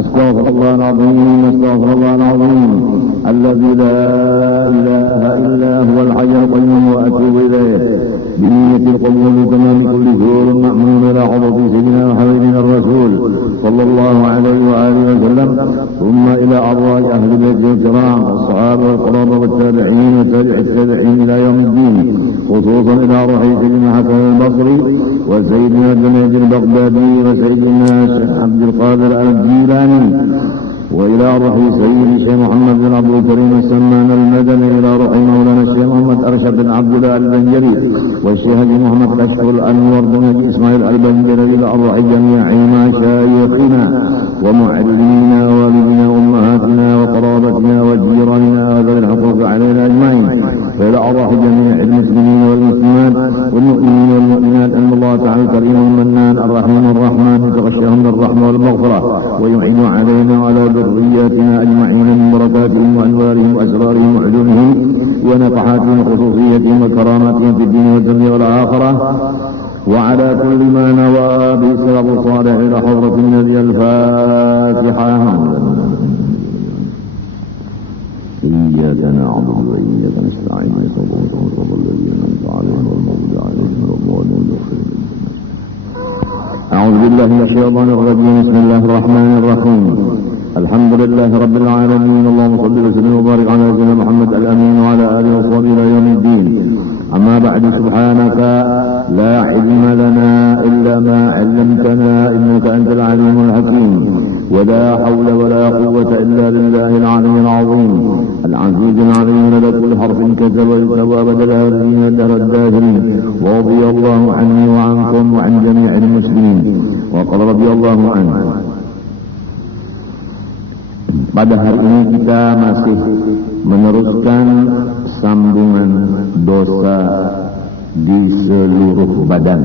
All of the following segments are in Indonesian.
أستغفر الله العظيم أستغفر الله العظيم الذي لا إله إلا هو الحي القيوم وأتوب إليه بنية القبول تمام كل شهور مأمون إلى حضرة سيدنا وحبيبنا الرسول صلى الله عليه وآله وسلم ثم إلى أرواح أهل بيته الكرام والصحابة والقرابة والتابعين وتابع التابعين إلى يوم الدين خصوصا إلى روح سيدنا حسن البصري وسيدنا جنيد البغدادي وسيدنا الشيخ عبد القادر الجيلاني وإلى روح سيد الشيخ محمد بن عبد الكريم السمان المدني إلى روح مولانا الشيخ محمد أرشد بن عبد الله البنجري والشيخ محمد كشف الأنور بن إسماعيل البنجري إلى روح جميع مشايخنا ومعلمينا ووالدنا وأمهاتنا وقرابتنا وجيراننا وذوي الحقوق علينا أجمعين وإلى أرواح جميع المسلمين والمسلمات والمؤمنين والمؤمنات أن الله تعالى الكريم المنان الرحيم الرحمن يتغشاهم بالرحمة والمغفرة ويعين علينا وعلى ذرياتنا أجمعين من بركاتهم وأنوارهم وأسرارهم وعلومهم ونفحاتهم وخصوصيتهم وكراماتهم في الدين والدنيا والآخرة وعلى كل ما نوى به السلف الصالح إلى حضرة النبي الفاتحة. إياك نعبد وإياك نستعين صراط الذين أنعمت عليهم غير المغضوب عليهم ولا الضالين. أعوذ بالله من الشيطان الرجيم. بسم الله الرحمن الرحيم. الحمد لله رب العالمين. اللهم صل وسلم وبارك على سيدنا محمد الأمين وعلى آله وصحبه إلى يوم الدين. أما بعد سبحانك لا علم لنا إلا ما علمتنا إنك أنت العليم الحكيم ولا حول ولا قوة إلا بالله العلي العظيم العزيز العليم لدى كل حرف كتب الثواب الآخرين دهر الداخلين ورضي الله عني وعنكم وعن جميع المسلمين وقال رضي الله عنه. Pada hari ini kita masih meneruskan sambungan dosa di seluruh badan.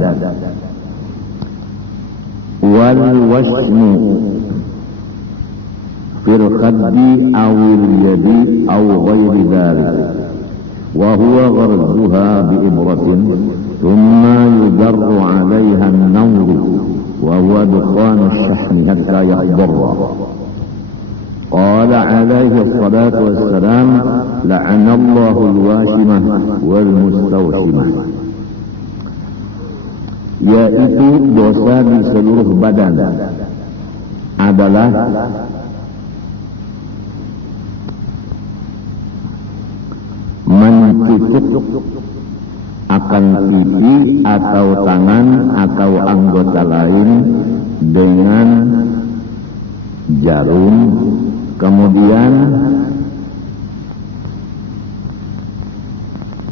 Wal wasnu fil khaddi awil yadi aw ghairi dhalik wa huwa gharzuha bi ibratin thumma yujarru 'alayha an-nawr wa huwa dukhan ash-shahmi hatta yahdharra. قال عليه الصلاة والسلام لعن الله الواشمة والمستوشمة, yaitu dosa di seluruh badan adalah mencucuk akan pipi atau tangan atau anggota lain dengan jarum, kemudian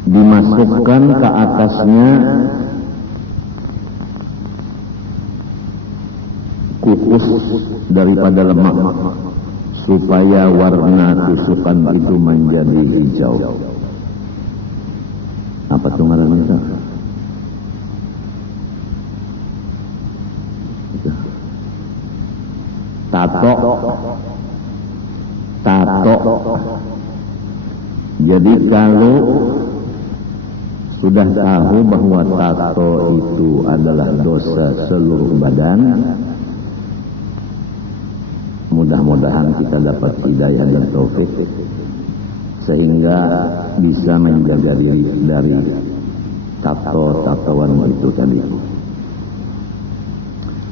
dimasukkan ke atasnya kukus daripada lemak supaya warna tusukan itu menjadi hijau. Apa tuh ngarannya? Tato. Jadi kalau sudah tahu bahwa tato itu adalah dosa seluruh badan, mudah-mudahan kita dapat hidayah dan taufik sehingga bisa menjaga diri dari tato-tatoan itu tadi.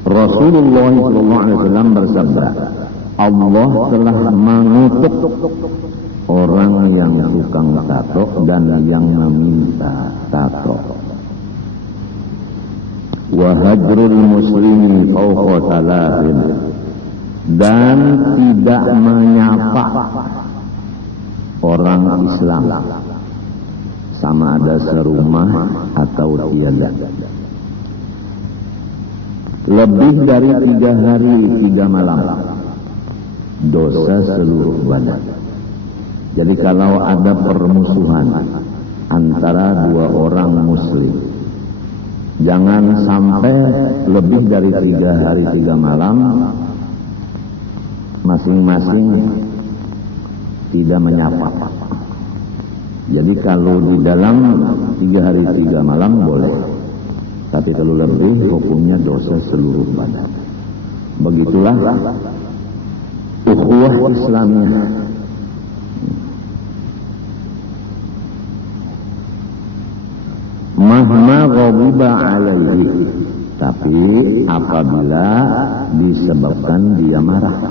Rasulullah SAW bersabda, Allah telah mengutuk orang yang suka tato dan yang meminta tato. Wa hajrul muslimi fawqa thalathin, dan tidak menyapa orang Islam sama ada serumah atau tiada lebih dari 3 hari 3 malam, dosa seluruh badan. Jadi kalau ada permusuhan antara 2 orang muslim, jangan sampai lebih dari 3 hari 3 malam masing-masing tidak menyapa. Jadi kalau di dalam 3 hari 3 malam boleh, tapi kalau lebih hukumnya dosa seluruh badan. Begitulah ukhuwah Islamiyah. Mahma ghadiba alaihi, tapi apabila disebabkan dia marah.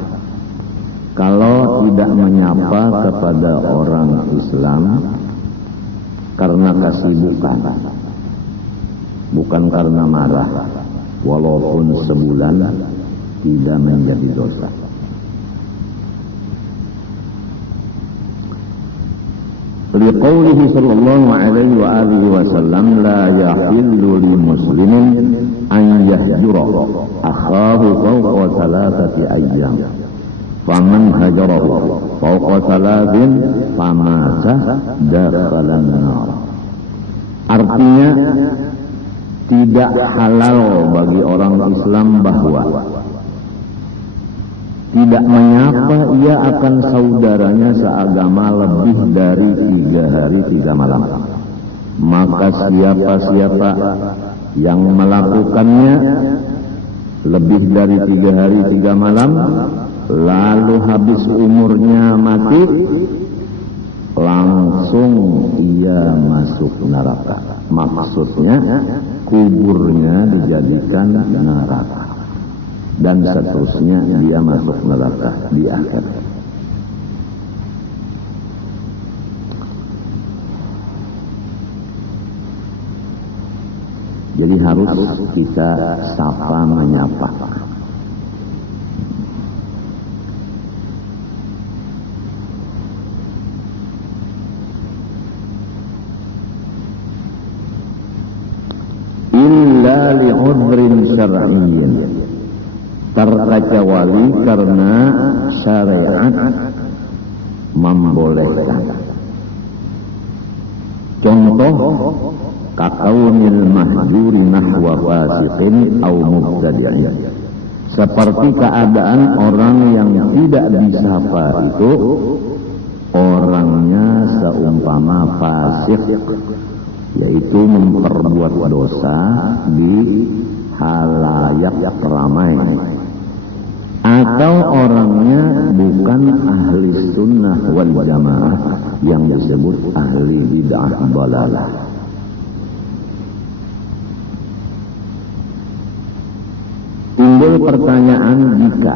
Kalau tidak menyapa kepada orang Islam karena kesibukan, bukan karena marah, walaupun sebulan tidak menjadi dosa. Liqaulihi sallallahu alaihi wa alihi wasallam, la yahillu li muslimin an yahjura akhahu fawqa thalathati ayyam. Faman hajarahu fawqa thalathin famata dakhalan nar. Artinya tidak halal bagi orang Islam bahwa tidak menyapa ia akan saudaranya seagama lebih dari 3 hari 3 malam. Maka siapa-siapa yang melakukannya lebih dari 3 hari 3 malam, lalu habis umurnya mati, langsung ia masuk neraka. Maksudnya kuburnya dijadikan neraka, dan seterusnya dia masuk neraka di akhir. Jadi harus kita sapa menyapa. Illa li'udhrin syar'iyyin, terkecuali karena syariat membolehkan. Contoh, kakaunil mahjuri nahwa fasiqin au mubtadi'in, seperti keadaan orang yang tidak disapa itu orangnya seumpama fasik, yaitu memperbuat dosa di halayak ramai, atau orangnya bukan ahli sunnah wal jamaah yang disebut ahli bid'ah dhalalah. Timbul pertanyaan, jika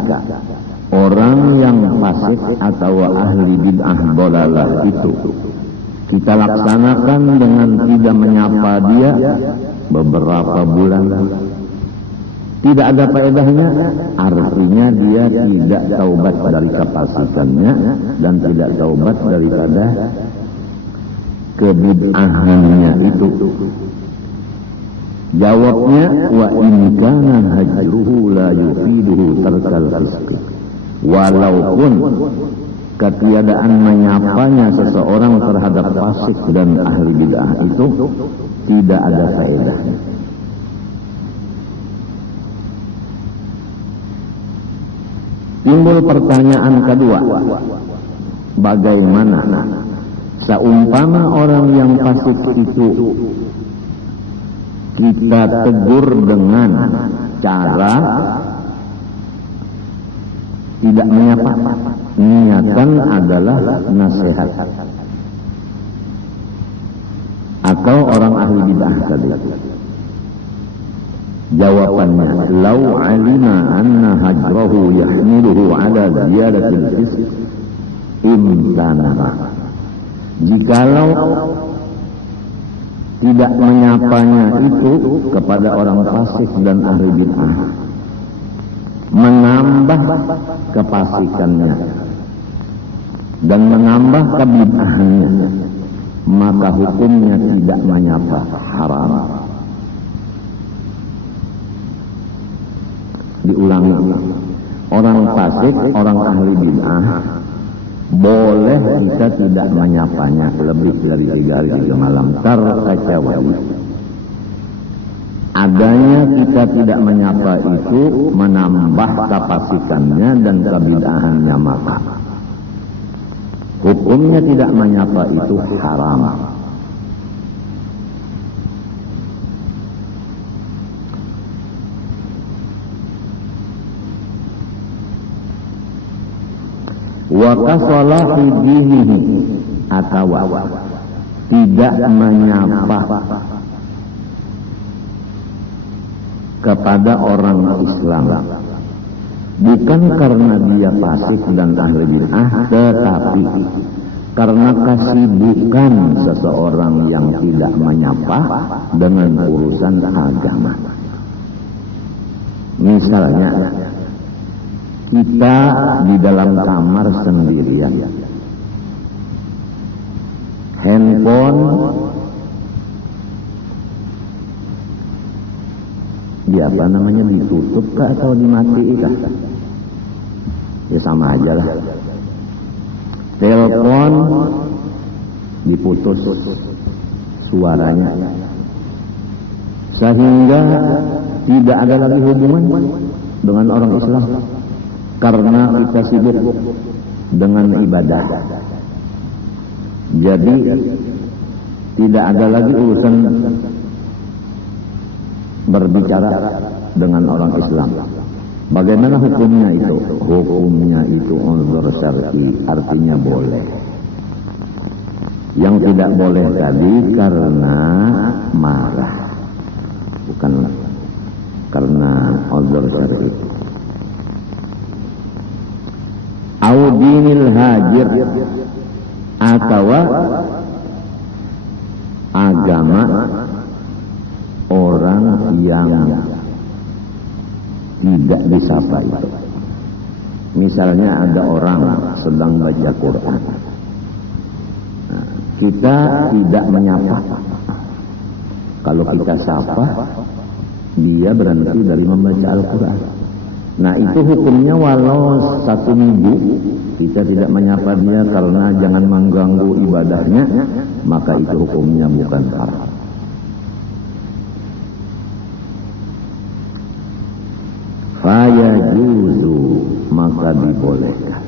orang yang fasik atau ahli bid'ah dhalalah itu kita laksanakan dengan tidak menyapa dia beberapa bulan, tidak ada faedahnya, artinya dia tidak taubat dari kefasikannya dan tidak taubat daripada kebid'ahannya itu. Jawabnya, wa in kana hajruhu la yufiduhu tarkal fisq. Walaupun ketiadaan menyapanya seseorang terhadap fasik dan ahli bid'ah itu tidak ada faedahnya. Timbul pertanyaan kedua, bagaimana seumpama orang yang fasik itu kita tegur dengan cara tidak menyapa, niatan adalah nasihat, atau orang ahli bid'ah tadi? Jawabannya, lau alima anna hajrahu yahmiluhu ala ziyadatil fisq imtana. Jikalau tidak menyapanya itu kepada orang fasik dan ahli bid'ah menambah kefasikannya dan menambah kebid'ahannya, maka hukumnya tidak menyapa haram. Diulangi, orang fasik, orang ahli bid'ah boleh kita tidak menyapanya lebih dari 3 hari 3 malam, terkecuali adanya kita tidak menyapa itu menambah kefasikannya dan kebid'ahannya, maka hukumnya tidak menyapa itu haram. wa kasalahi dinihi, atau tidak menyapa kepada orang Islam, bukan karena dia fasik dan ahli bid'ah, tetapi karena kesibukan seseorang yang tidak menyapa dengan urusan agama. Misalnya, kita di dalam kamar sendirian, handphone ditutup kah atau dimatiin kah? Ya sama aja lah. Telepon diputus suaranya, sehingga tidak ada lagi hubungan dengan orang Islam karena kita sibuk dengan ibadah. Jadi tidak ada lagi urusan berbicara dengan orang Islam. Bagaimana hukumnya itu? Hukumnya itu unzur syar'i, artinya boleh. Yang tidak boleh tadi karena marah, bukan karena unzur syar'i. Au dinil hajir, atau agama orang yang tidak disapa itu. Misalnya ada orang sedang baca Quran, kita tidak menyapa. Kalau kita sapa, dia berhenti dari membaca Al-Quran. Nah, itu hukumnya walau 1 minggu kita tidak menyapa dia karena jangan mengganggu ibadahnya, maka itu hukumnya bukan haram. Fayajuzu, maka dibolehkan.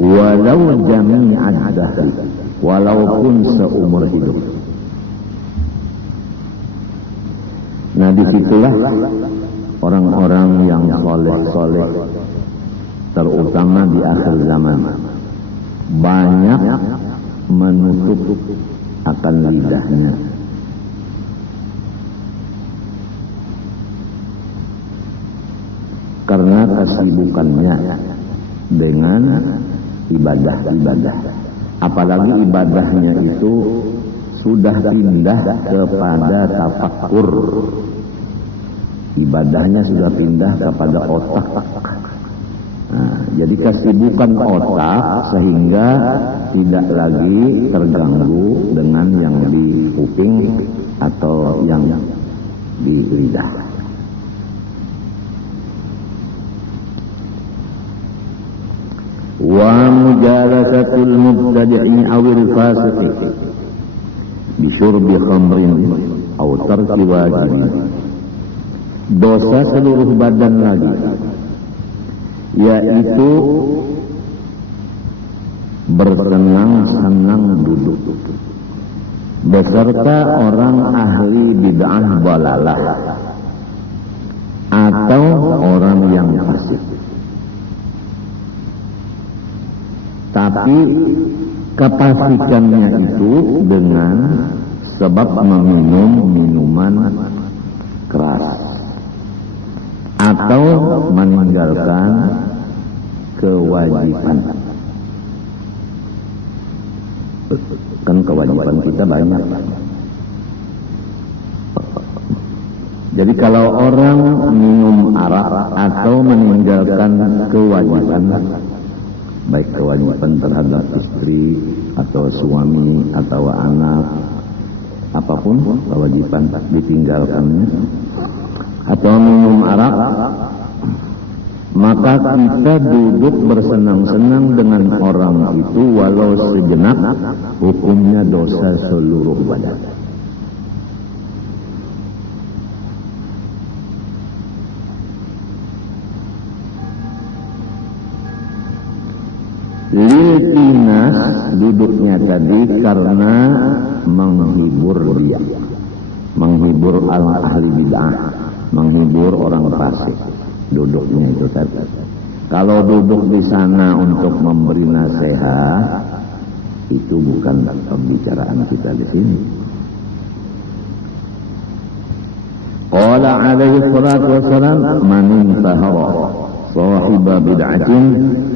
Walau jami'ad dahr, walaupun seumur hidup. Nah, disitulah orang-orang yang soleh-soleh, terutama di akhir zaman, banyak menutup akan lidahnya. Karena kesibukannya dengan ibadah-ibadah. Apalagi ibadahnya itu sudah pindah kepada tafakkur. Ibadahnya sudah pindah kepada otak. Nah, jadi kesibukan otak sehingga tidak lagi terganggu dengan yang di kuping atau yang di lidah. Wa mujalasatul mubtadi'i awil fasiqi bisyurbi khamrin aw tarki wajibin. Dosa seluruh badan lagi, yaitu bersenang-senang duduk beserta orang ahli bid'ah dalalah atau orang yang fasik. Tapi kefasikannya itu dengan sebab meminum minuman keras atau meninggalkan kewajiban. Kan kewajiban kita banyak. Jadi kalau orang minum arak atau meninggalkan kewajiban, baik kewajiban terhadap istri atau suami atau anak, apapun kewajiban ditinggalkannya, atau minum arak, maka kita duduk bersenang-senang dengan orang itu walau sejenak, hukumnya dosa seluruh badan. Liltinas, duduknya tadi karena menghibur dia, menghibur ahli bid'ah, menghibur orang fasik. Duduknya itu tadi Kalau duduk di sana untuk memberi nasihat, itu bukan pembicaraan kita di sini. Qala alaihi salatu wassalam, man intahara sahiba bid'atin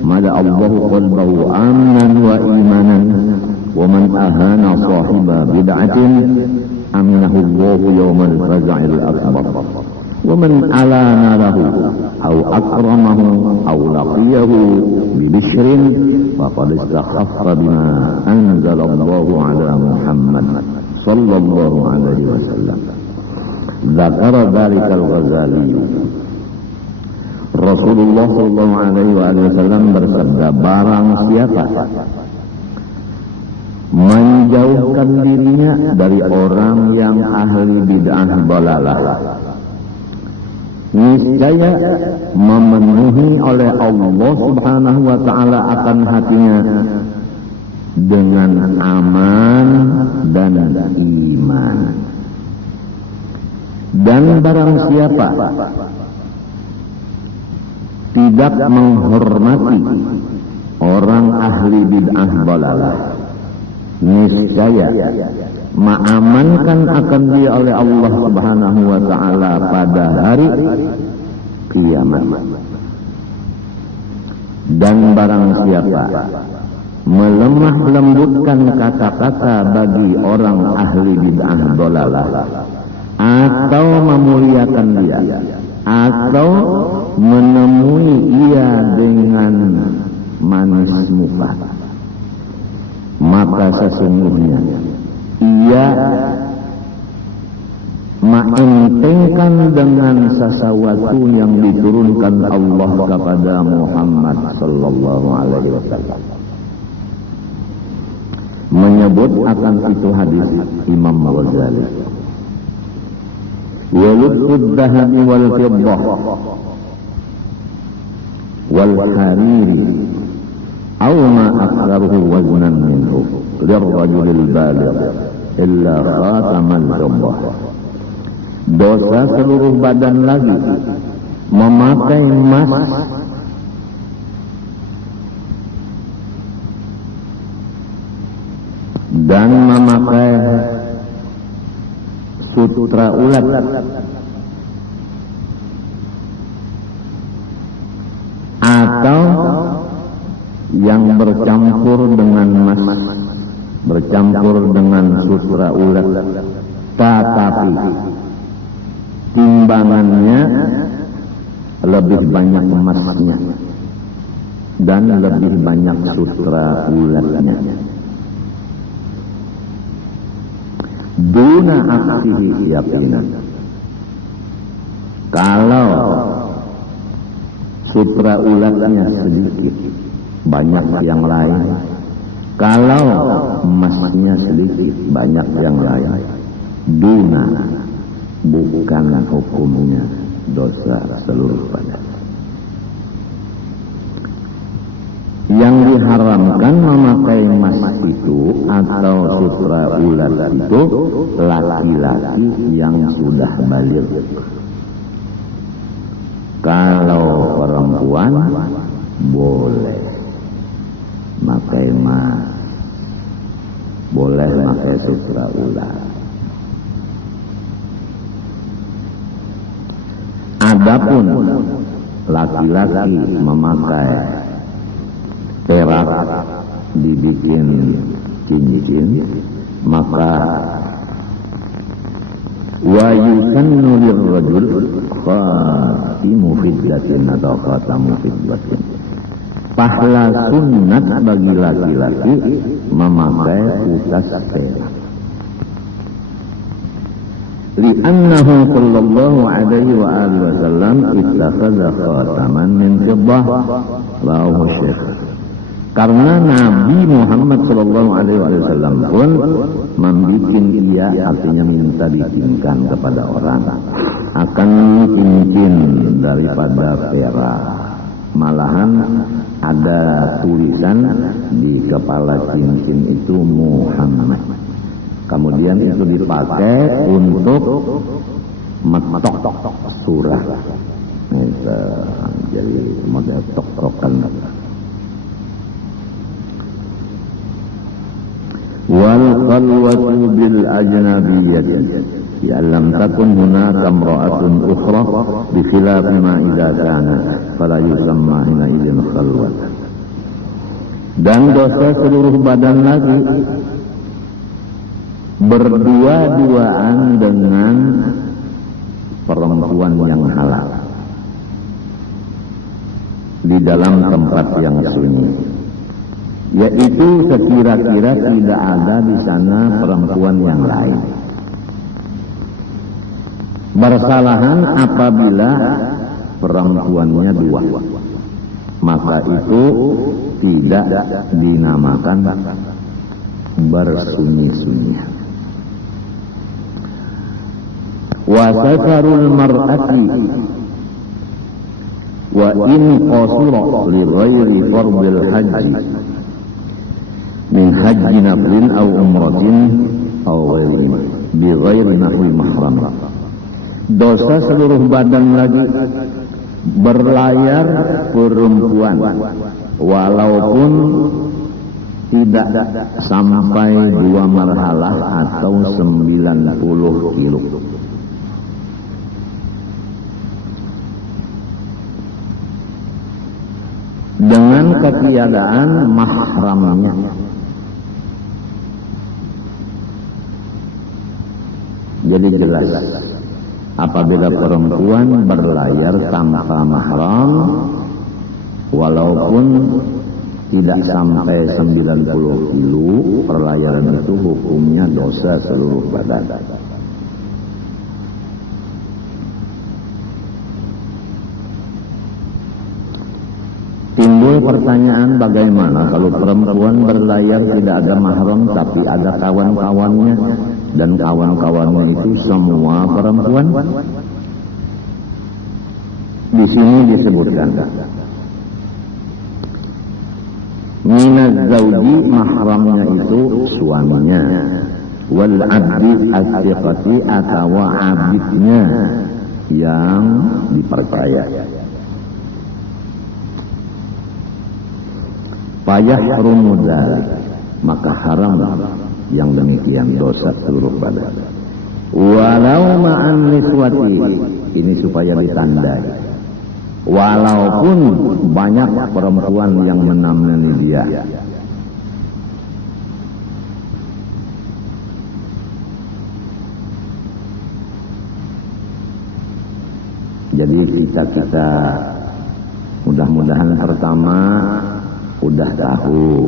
mala Allahu qalbahu amnan wa imanan, wa man ahana sahiba bid'atin amnahu Allahu yawmal faza'il akbar, wa man alana lahu aw akramahu aw laqiyahu bi bishrin faqad istakhaffa bima anzala Allahu ala Muhammad sallallahu alaihi wasallam. Zakara dzalika al-Ghazali. Rasulullah sallallahu alaihi wasallam bersabda, barang siapa menjauhkan dirinya dari orang yang ahli bid'ah dalalah, niscaya memenuhi oleh Allah Subhanahu wa taala akan hatinya dengan aman dan iman. Dan barang siapa tidak menghormati orang ahli bid'ah dalalah, niscaya mengamankan akan dia oleh Allah Subhanahu wa taala pada hari kiamat. Dan barang siapa melemah lembutkan kata-kata bagi orang ahli bid'ah dalalah, atau memuliakan dia, atau menemui ia dengan manis muka, maka sesungguhnya ia mengentengkan dengan sesuatu yang diturunkan Allah kepada Muhammad sallallahu alaihi wasallam. Menyebut akan itu hadis Imam Ghazali. Walubtud dhahabi wal fiddah wal hariri aw ma aktharuhu waznan minhu lirrajulil baligh illa khatamal fiddah. Dosa seluruh badan lagi memakai emas dan memakai sutra ulat atau yang bercampur dengan emas, bercampur dengan sutra ulat, tetapi timbangannya lebih banyak emasnya dan lebih banyak sutra ulatnya. Duna aksihi yaqinan. Kalau sutra ulatnya sedikit, banyak yang lain. Kalau emasnya sedikit, banyak yang lain. Duna, bukan hukumnya dosa seluruh badan. Yang diharamkan memakai emas itu atau sutra ulat itu laki-laki yang sudah baligh. Kalau perempuan boleh pakai emas, boleh pakai sutra ulat. Adapun laki-laki memakai perak dibikin cincin, maka wa yusannu lirrajul khatimu fiddatin atau khatamu fiddatin. Pahala sunnat bagi laki-laki memakai utas perak. Li'annahu sallallahu alaihi wa alihi wasallam ittakhadha khataman min fiddah, rawahu Syekh. Karena Nabi Muhammad sallallahu alaihi wasallam pun membikin ia, artinya minta dibikinkan kepada orang, akan cincin daripada perak. Malahan ada tulisan di kepala cincin itu Muhammad. Kemudian itu dipakai untuk metok surah. jadi model tok-tokan. Wal khalwatu bil ajnabiyyah ya lam takun hunaka imra'atun ukhra bi khilaf ma idza kana fala yusamma hina idzin khalwat. Dan dosa seluruh badan lagi berdua-duaan dengan perempuan yang halal di dalam tempat yang sunyi, yaitu sekira-kira tidak ada di sana perempuan yang lain. Bersalahan apabila perempuannya dua, maka itu tidak dinamakan bersunyi-sunyi. Wa safarul mar'ati wa in qasura li ghairi fardil haji min haji naflin aw umratin aw ghairi bi ghairi nahwi mahram. Dosa seluruh badan lagi berlayar perempuan walaupun tidak sampai 2 marhalah atau 90 kilo. Dengan ketiadaan mahramnya. Jadi jelas apabila perempuan berlayar tanpa mahram walaupun tidak sampai 90 kilo, perlayaran itu hukumnya dosa seluruh badan. Timbul pertanyaan, bagaimana kalau perempuan berlayar tidak ada mahram tapi ada kawan-kawannya dan kawan-kawannya itu semua perempuan? Di sini disebutkan minaz zawji, mahramnya itu suaminya, wal abdi as-siqati atau abidnya yang dipercaya. Fayahrumu dzalik, maka haram yang demikian dosa seluruh badan. Walau ma'an niswati, ini supaya ditandai, walaupun banyak perempuan yang menemani dia. Jadi kita mudah-mudahan pertama udah tahu,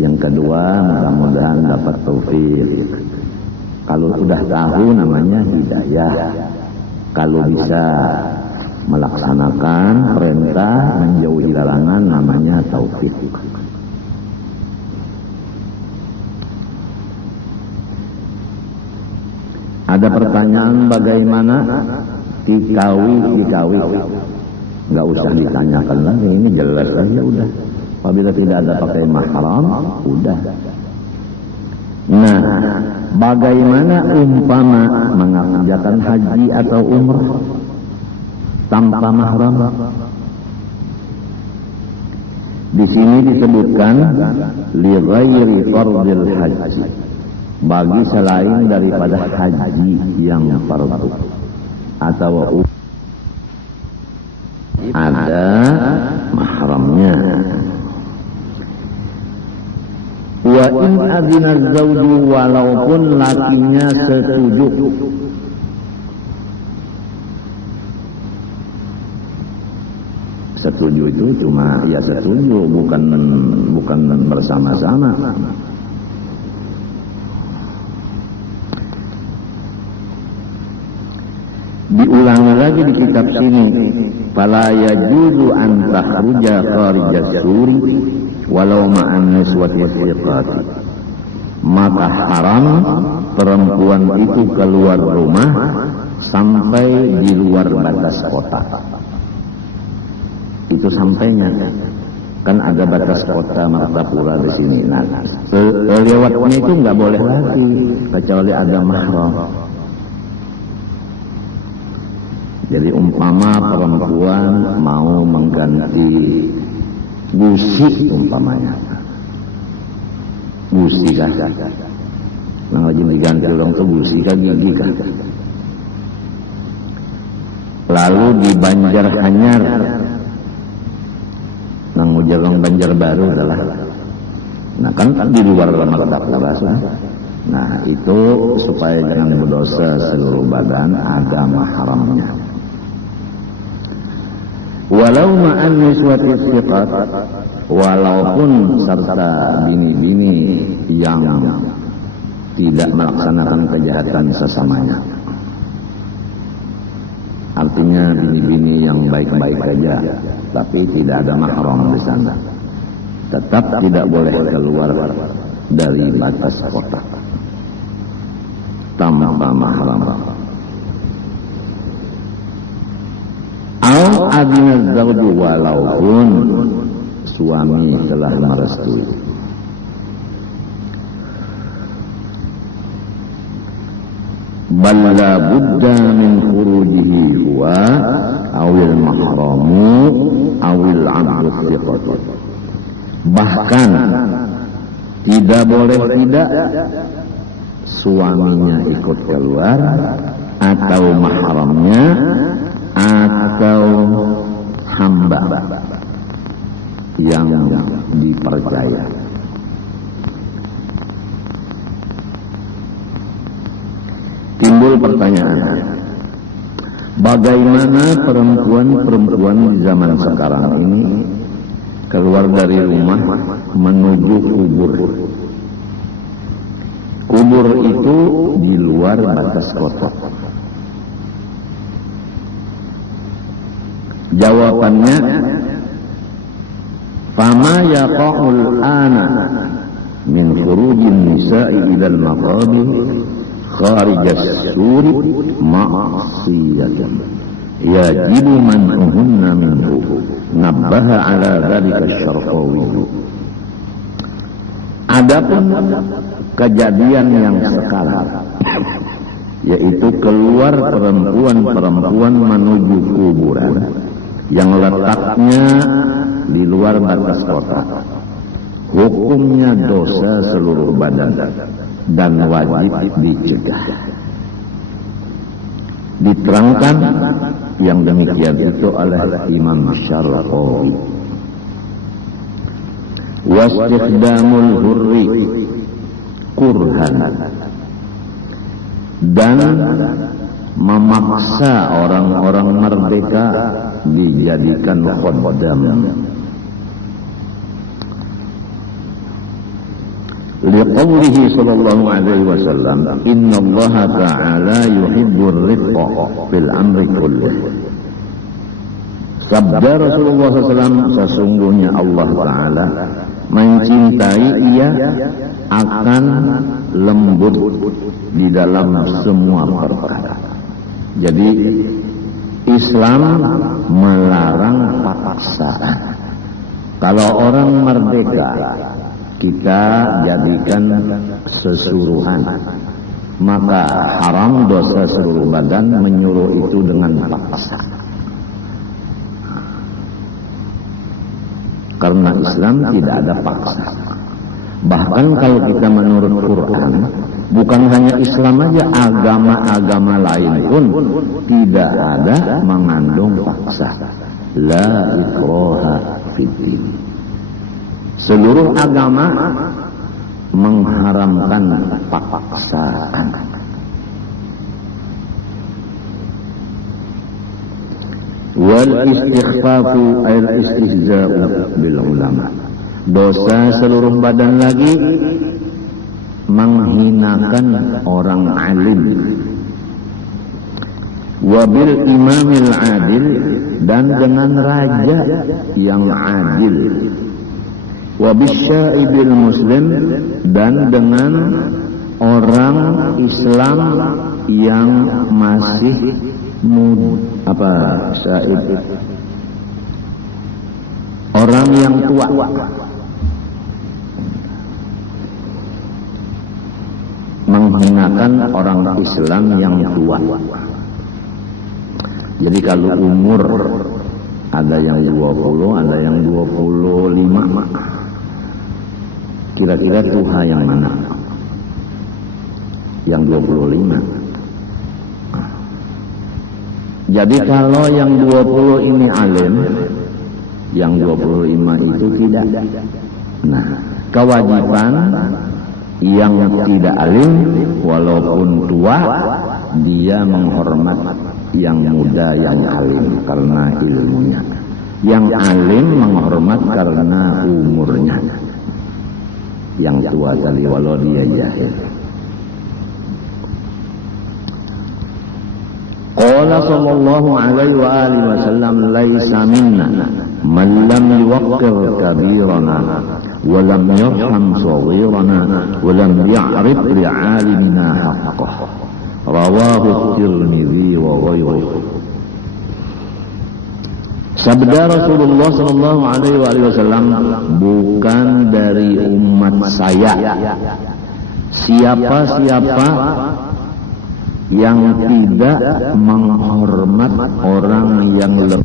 yang kedua mudah-mudahan dapat taufik. Kalau udah tahu namanya hidayah, kalau bisa melaksanakan perintah menjauhi larangan namanya taufik. Ada pertanyaan, bagaimana kikawi? Nggak usah ditanyakan lagi, ini jelas aja udah. Apabila tidak ada pakai mahram, udah. Nah, bagaimana umpama mengerjakan haji atau umrah tanpa mahram? Di sini disebutkan li ghairi fardil haji, bagi selain daripada haji yang fardu atau ada mahramnya. Wa in adzina zawju, walaupun lakinya setuju. Setuju itu cuma ya setuju, bukan bersama-sama. Diulang lagi di kitab sini, fala yajuzu an takhruja kharija suri walau ma'an niswati siqati, maka haram perempuan itu keluar rumah sampai di luar batas kota. Itu sampainya kan ada batas kota Martapura di sini. Nah, lewatnya itu nggak boleh lagi kecuali ada mahram. Jadi umpama perempuan mau mengganti gusi umpamanya, gusi kah? Nah lagi diganti orang tuh gusi kah gigi kah? Lalu di Banjarhanyar, nang Ujagang Banjarbaru adalah, nah kan di luar Maktabas. Nah itu supaya jangan berdosa seluruh badan, agama haramnya. Walau ma'an niswati thiqat, walaupun serta bini-bini yang tidak melaksanakan kejahatan sesamanya. Artinya bini-bini yang baik-baik saja, tapi tidak ada mahram di sana. Tetap tidak boleh keluar dari batas kota tanpa mahram. Au adina zawju, walaupun suami telah merestui. Bal la budda min khurujihi huwa awil mahramu awil abdu thiqat. Bahkan tidak boleh tidak suaminya ikut keluar, atau mahramnya, atau hamba yang dipercaya. Timbul pertanyaan, bagaimana perempuan-perempuan di zaman sekarang ini keluar dari rumah menuju kubur? Kubur itu di luar batas kota. Jawabannya, fama yaqa'ul ana min khurujin nisa'i ilal maqabir kharijas suri ma'asiyatan yajibu man'uhunna minhu, nabbaha ala dhalika syarqawi. Adapun kejadian yang sekarang, yaitu keluar perempuan-perempuan menuju kuburan yang letaknya di luar batas kota, hukumnya dosa seluruh badan dan wajib dicegah. Diterangkan yang demikian itu oleh Imam Syarqawi. Wastikhdamul hurri kurhan, dan memaksa orang-orang merdeka dijadikan khaddam. Liqaulihi sallallahu alaihi wasallam, innallaha ta'ala yuhibbur rifqa fil amri kullih. Sabda Rasulullah SAW, sesungguhnya Allah Ta'ala mencintai, ia akan lembut di dalam semua perkara. Jadi Islam melarang paksaan. Kalau orang merdeka kita jadikan sesuruhan, maka haram dosa seluruh badan menyuruh itu dengan paksa. Karena Islam tidak ada paksa. Bahkan kalau kita menurut Quran, bukan hanya Islam aja, agama-agama lain pun tidak ada mengandung paksa. La ikraha fiddin. Seluruh agama mengharamkan paksaan. Wal istighfafu al istihza'u bil ulama. Dosa seluruh badan lagi menghinakan orang alim. Wabil imamil adil, dan dengan raja yang adil. Wabisyaibil muslim, dan dengan orang Islam yang masih syaib, orang yang tua. Menghinakan orang Islam yang tua. Jadi kalau umur ada yang 20, ada yang 25. Kira-kira tuha yang mana? Yang 25. Jadi kalau yang 20 ini alim, yang 25 itu tidak. Nah, kewajiban yang tidak alim walaupun tua, dia menghormat yang muda yang alim karena ilmunya. Yang alim menghormat karena umurnya. Yang tua tadi walau dia jahil. Qala sallallahu alaihi wa alihi wasallam laisa minna man lam yuwaqqir kabirana wa lam yarham saghirana wa lam ya'rif li'alimina haqqah. Rawahu Tirmidzi wa ghairuhu. Sabda Rasulullah sallallahu alaihi wasallam, bukan dari umat saya siapa-siapa yang tidak menghormat orang yang lebih.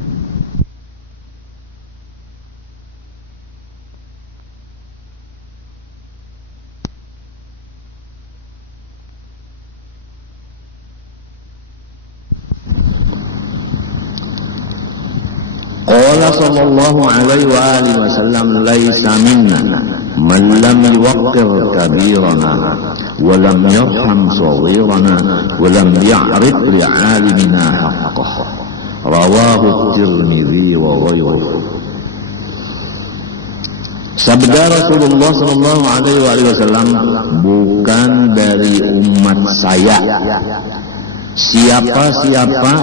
Qala sallallahu alaihi wa alihi wasallam laisa minna man lam yuwaqqir kabirana wa lam yarham saghirana wa lam ya'rif li'alimina haqqah. Rawahu Tirmidzi wa ghairuhu. Sabda Rasulullah sallallahu alaihi wasallam, bukan dari umat saya siapa-siapa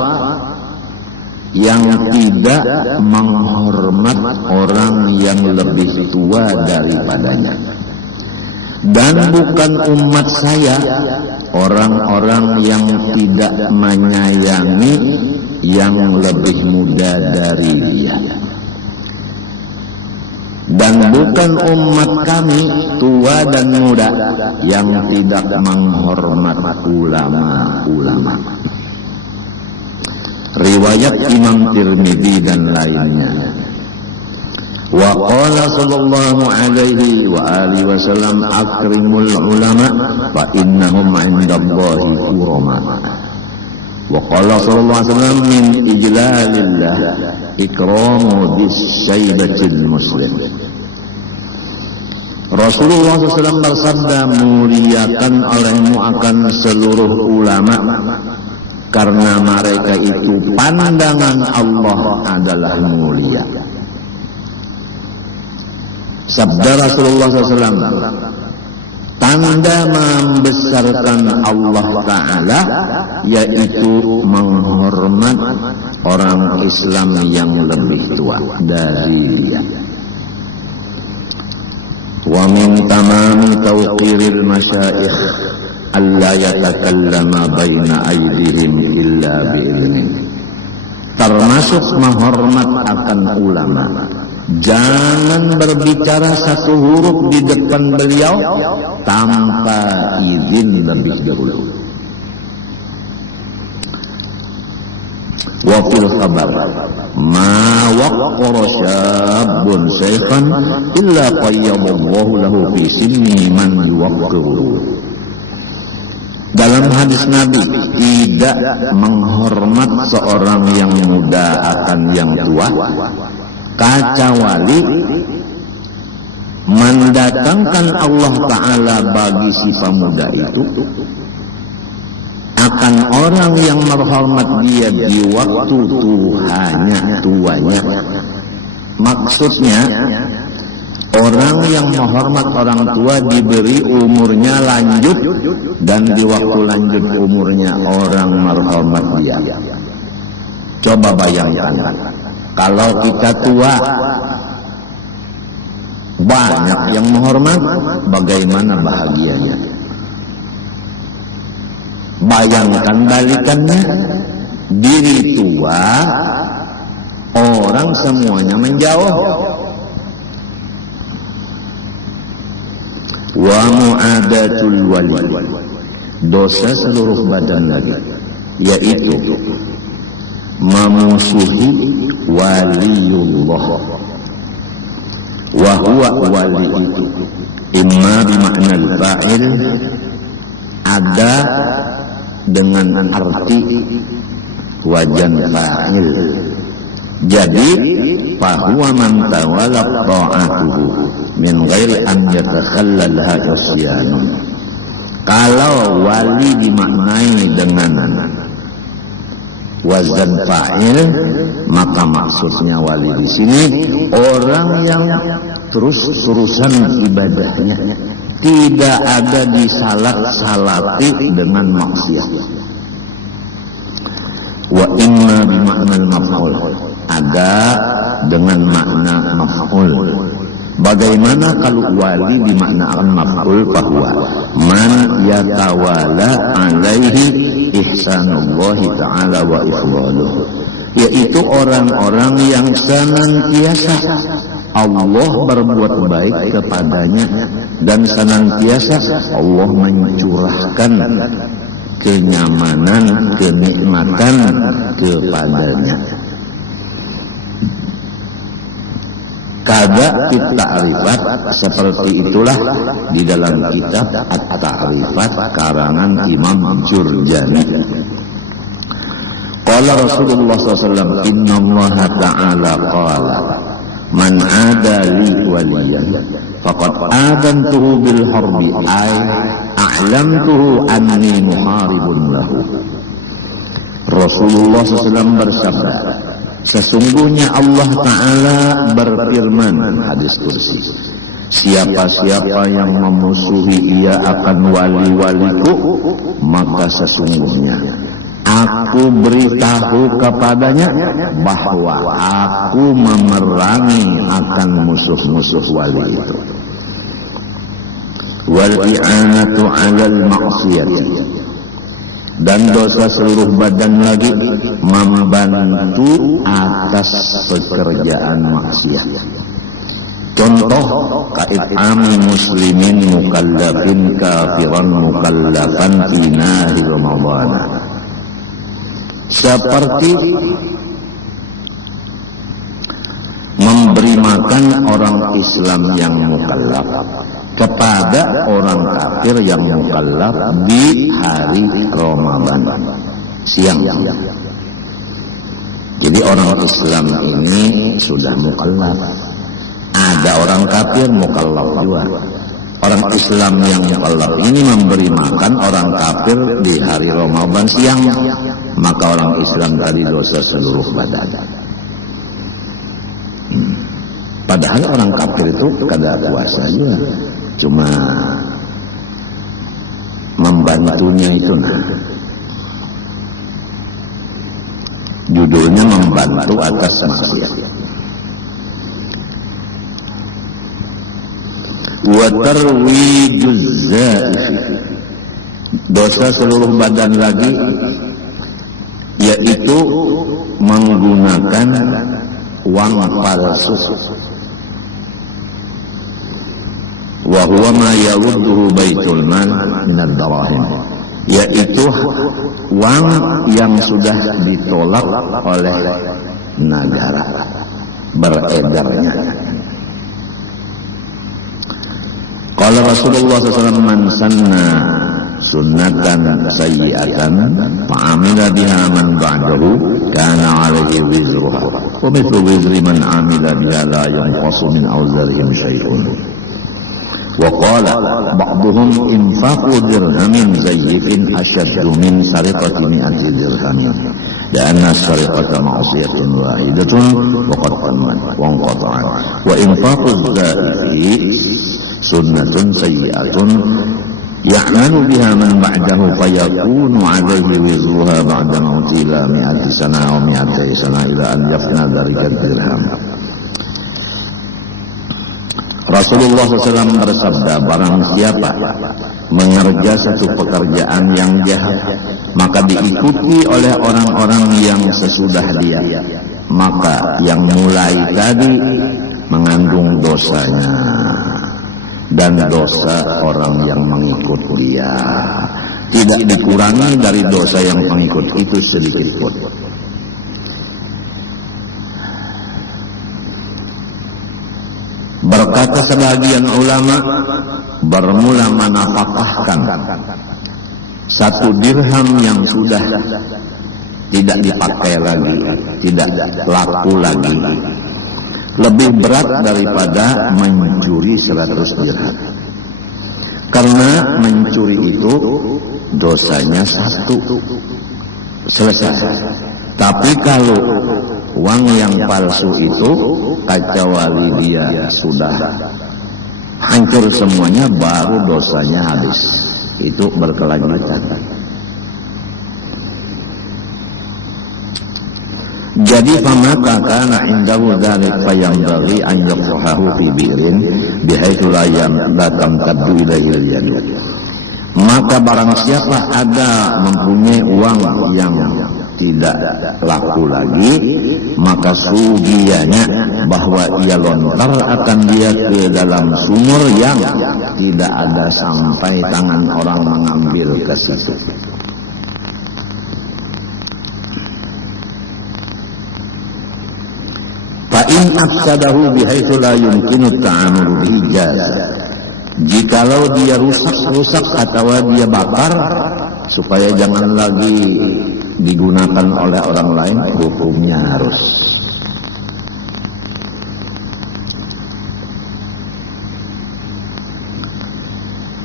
yang tidak menghormat orang yang lebih tua daripadanya, dan bukan umat saya orang-orang yang tidak menyayangi yang lebih muda dari dia, dan bukan umat kami tua dan muda yang tidak menghormat ulama-ulama. Riwayat Imam Tirmidzi dan lainnya. Wa qala sallallahu alaihi wa alihi wasallam akrimul ulama fa innahum 'indallahi kurama. Wa qala sallallahu alaihi wasallam min ijlalillah ikramu bisyaibatil muslim. Rasulullah SAW bersabda, muliakan olehmu akan seluruh ulama, karena mereka itu pandangan Allah adalah mulia. Sabda Rasulullah SAW, tanda membesarkan Allah Ta'ala yaitu menghormat orang Islam yang lebih tua dari dia. Wa min tamami tawqiril masyayikh alla yatakallama baina aydihim illa bi'ilmi. Termasuk menghormat akan ulama, jangan berbicara satu huruf di depan beliau tanpa izin lebih dahulu. Wa fil khabar ma waqqara syabun shaykhan illa qayyadallahu lahu fi sinni man yuwaqqiru. Dalam hadis Nabi, tidak menghormat seorang yang muda akan yang tua, kecuali mendatangkan Allah Ta'ala bagi si pemuda itu akan orang yang menghormat dia di waktu tuanya. Maksudnya, orang yang menghormat orang tua diberi umurnya lanjut, dan di waktu lanjut umurnya orang menghormat dia. Coba bayangkan, kalau kita tua banyak yang menghormat, bagaimana bahagianya? Bayangkan balikannya, diri tua, orang semuanya menjauh. Wa mu'adatul wali, dosa seluruh badan lagi, yaitu memusuhi waliullah. Wa huwa wali itu imma bimakna al-fa'il, ada dengan arti wajan fa'il. Jadi fahuwa man tawalla ta'atuhu min ghairi an yatakhallalha isyanun. Kalau wali dimaknai dengan wazan fa'il, maka maksudnya wali di sini orang yang terus-terusan ibadahnya tidak ada disalah-salati dengan maksiat. Wa imma bimakna al-maf'ul, ada dengan makna maf'ul. Bagaimana kalau wali dimaknakan maf'ul? Bahwa man yatawala alaihi ihsanullahi ta'ala wa ifdaluh, yaitu orang-orang yang senantiasa Allah berbuat baik kepadanya dan senantiasa Allah mencurahkan kenyamanan, kenikmatan kepadanya. Kada ta'rifat, seperti itulah di dalam kitab At-Ta'rifat karangan Imam Jurjani. Qala Rasulullah SAW, inna Allah ta'ala qala man ada li waliyan faqad adantuhu bil harbi ay a'lamtuhu anni muharibun lahu. Rasulullah SAW bersabda, sesungguhnya Allah Ta'ala berfirman, hadis kursi, siapa-siapa yang memusuhi ia akan wali-waliku, maka sesungguhnya aku beritahu kepadanya bahwa aku memerangi akan musuh-musuh wali itu. Wal i'anatu 'alal ma'siyati, dan dosa seluruh badan lagi membantu atas pekerjaan maksiat. Contoh, ka'it'ami muslimin mukallafin kafiran mukallafan fi nahri Ramadan, seperti memberi makan orang Islam yang mukallaf kepada orang kafir yang mukallaf di hari Ramadan siang. Jadi orang Islam ini sudah mukallaf, ada orang kafir mukallaf juga. Orang Islam yang mukallaf ini memberi makan orang kafir di hari Ramadan siang, maka orang Islam tadi dosa seluruh badan. Padahal orang kafir itu kada puasa juga, cuma membantunya itu, nah judulnya membantu atas maksiat. Wa tarwijuz zaif, dosa seluruh badan lagi, yaitu menggunakan uang palsu. Wa huwa ma yawudduhu baitul mal min ad-darahim, yaitu uang yang sudah ditolak oleh negara beredarnya. Qala Rasulullah SAW, man sanna sunnatan sayyi'atan fa'amila biha man ba'dahu kana 'alaihi wizruha wa mithlu wizri man 'amila biha la yanqusu min awzarihim syai'un. Wa qala ba'duhum infaqu dirhamin zayyifin ashaddu min sariqati mi'ati dirhamin li'anna as-sariqata ma'siyatun wahidatun wa qad tammat wa inqata'at wa infaqu dzaifi sunnatun sayyi'atun ya'malu biha man ba'dahu fayakunu 'alaihi wizruha ba'da mauti ila mi'ati sana wa mi'ati sana ila an yafna dzalika dirham. Rasulullah SAW bersabda, barang siapa mengerja satu pekerjaan yang jahat, maka diikuti oleh orang-orang yang sesudah dia, maka yang mulai tadi mengandung dosanya dan dosa orang yang mengikut dia, tidak dikurangi dari dosa yang mengikut itu sedikit pun. Berkata sebagian ulama, bermula menafkahkan 1 dirham yang sudah tidak dipakai lagi, tidak laku lagi, lebih berat daripada mencuri 100 dirham. Karena mencuri itu dosanya 1, selesai. Tapi kalau uang yang palsu itu, kecuali dia sudah hancur semuanya, baru dosanya habis. Itu berkelanjutan. Jadi famaka kana indahu dzalik fayambaghi an yaqhahu fi bi'rin bihaitsu la tamtaddu ilaihi al-yad. Maka barang siapa ada mempunyai uang yang tidak laku lagi, maka sugianya bahwa ia lontar akan dia ke dalam sumur yang tidak ada sampai tangan orang mengambil ke situ. Fa'in afsadahu bihaitsu la yumkinu ta'amul bihi jaz. Jikalau dia rusak atau dia bakar supaya jangan lagi digunakan oleh orang lain, hukumnya harus.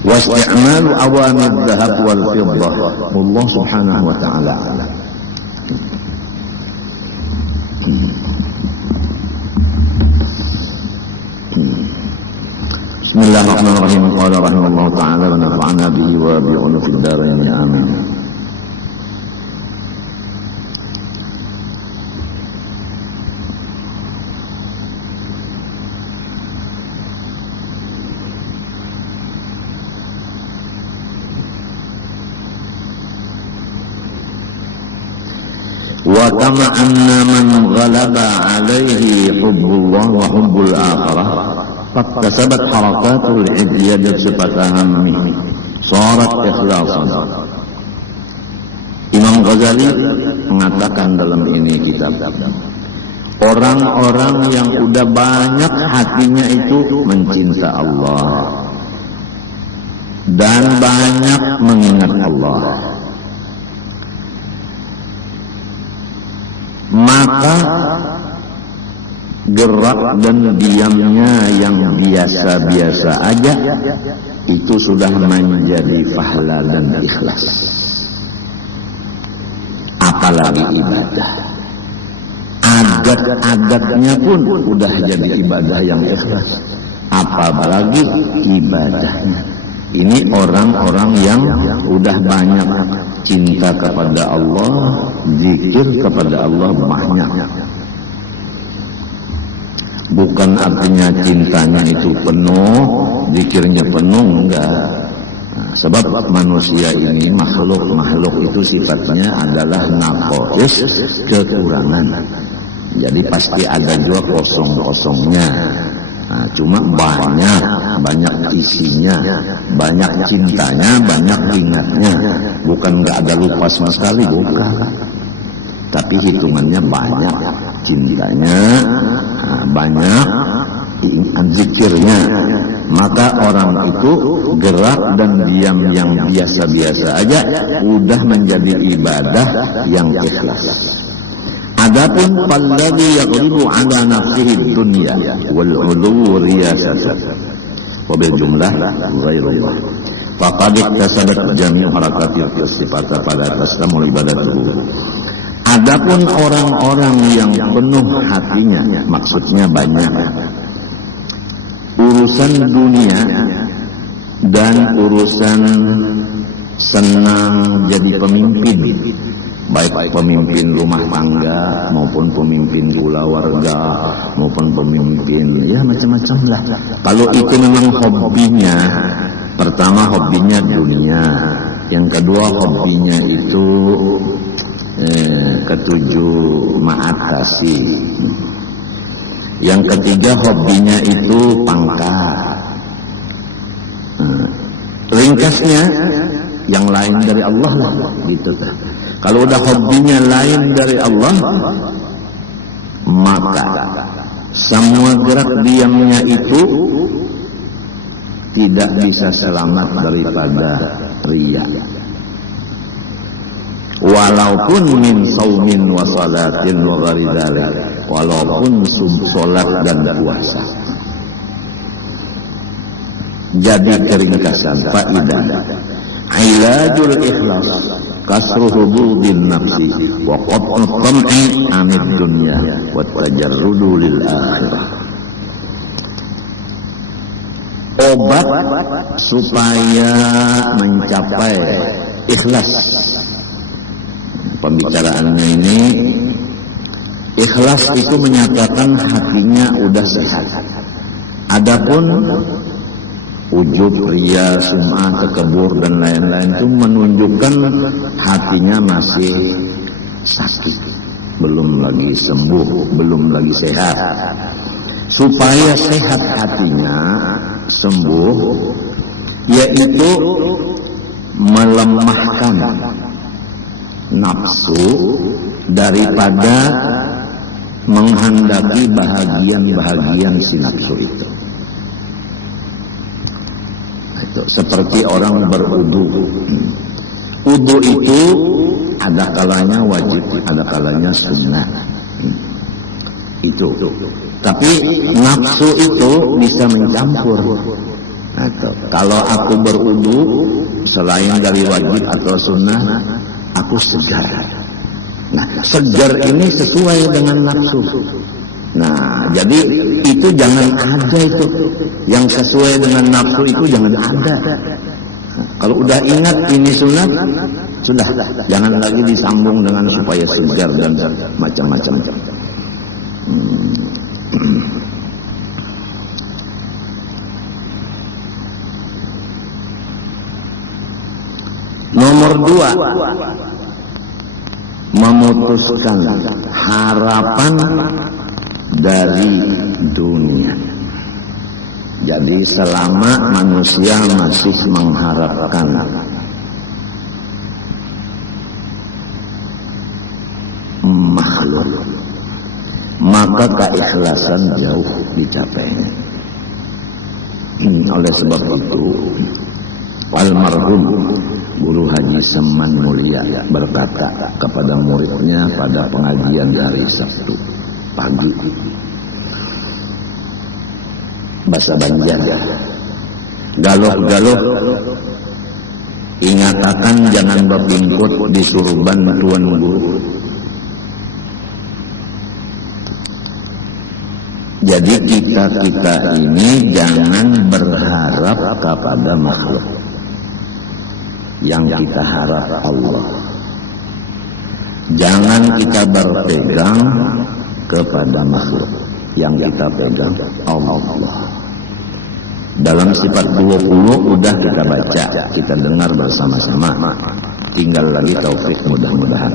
Wasti'malu awamid dhahab wal fiddah. Allah subhanahu wa ta'ala. Bismillahirrahmanirrahim. Qala rahimallahu ta'ala wa nafa'ana bihi wa bi'unu fid dharain. Amin. Wa kama anna man ghalaba alaihi hubbullah wa hubbul akhirah faktasabat harakatul ibadat sifatahan min sarat ikhlasan. Imam Ghazali mengatakan dalam ini kitab, orang-orang yang udah banyak hatinya itu mencinta Allah dan banyak mengingat Allah, maka gerak dan diamnya yang biasa-biasa aja itu sudah menjadi pahala dan ikhlas. Apalagi ibadah, adat-adatnya pun udah jadi ibadah yang ikhlas, apalagi ibadahnya. Ini orang-orang yang udah banyak cinta kepada Allah, zikir kepada Allah banyak. Bukan artinya cintanya itu penuh, zikirnya penuh, enggak. Nah, sebab manusia ini makhluk itu sifatnya adalah naqais, kekurangan. Jadi pasti ada juga kosong-kosongnya. Nah, cuma banyak isinya, banyak cintanya, banyak ingatnya. Bukan enggak ada lupa sama sekali, bukan. Tapi hitungannya banyak cintanya, banyak zikirnya. Maka orang itu gerak dan diam yang biasa-biasa aja udah menjadi ibadah yang ikhlas. Adapun falladhi yaghlibu ala nafsihi dunya wal 'ulu riyasatan wa bil jumlah ghairullah faqad iktasabat jami'u harakatil sifata pada tastamul ibadatuhu. Adapun orang-orang yang penuh hatinya, maksudnya banyak urusan dunia dan urusan senang jadi pemimpin, baik pemimpin rumah tangga maupun pemimpin keluarga maupun pemimpin ya macam-macam lah. Kalau itu memang hobinya, pertama hobinya dunia, yang kedua hobinya itu ketujuh maat kasih, yang ketiga hobinya itu pangkat. Ringkasnya yang lain dari Allah lah gitu. Kalau udah hobinya lain dari Allah, maka semua gerak diamnya itu tidak bisa selamat daripada riya. Walaupun min saumin wa salatin wa ghairi dzalik, walaupun salat dan puasa. Jadi keringkasan faidah ilajul ikhlas kasru hububin nafsi wa qat'u tam'i amid dunya wa tajarrudu lil akhirah. Obat supaya mencapai ikhlas. Pembicaraannya ini, ikhlas itu menyatakan hatinya udah sehat. Adapun ujub, riya, sum'ah, takabur dan lain-lain itu menunjukkan hatinya masih sakit, belum lagi sembuh, belum lagi sehat. Supaya sehat hatinya, sembuh, yaitu melemahkan nafsu daripada menghendaki bahagian-bahagian si nafsu itu. Seperti orang berudu. Udu itu ada kalanya wajib, ada kalanya sunnah. Itu. Tapi nafsu itu bisa mencampur. Kalau aku berudu selain dari wajib atau sunnah, aku segar. Nah, segar ini sesuai dengan nafsu. Nah, jadi itu jangan ada itu. Yang sesuai dengan nafsu itu jangan ada. Nah, kalau udah ingat ini sunat, sudah. Jangan lagi disambung dengan supaya segar dan macam-macam. Nomor 2, memutuskan harapan dari dunia. Jadi selama manusia masih mengharapkan makhluk, maka keikhlasan jauh dicapainya. Oleh sebab itu, almarhum Guru Haji Seman Mulia berkata kepada muridnya pada pengajian hari Sabtu pagi, bahasa Banjar, galuh-galuh ingatakan jangan berpingkut di suruban tuan guru. Jadi kita ini jangan berharap kepada makhluk. Yang kita harap Allah. Jangan kita berpegang kepada makhluk. Yang kita pegang Allah. Dalam sifat 20 udah kita baca, kita dengar bersama-sama. Tinggal lagi taufik mudah-mudahan.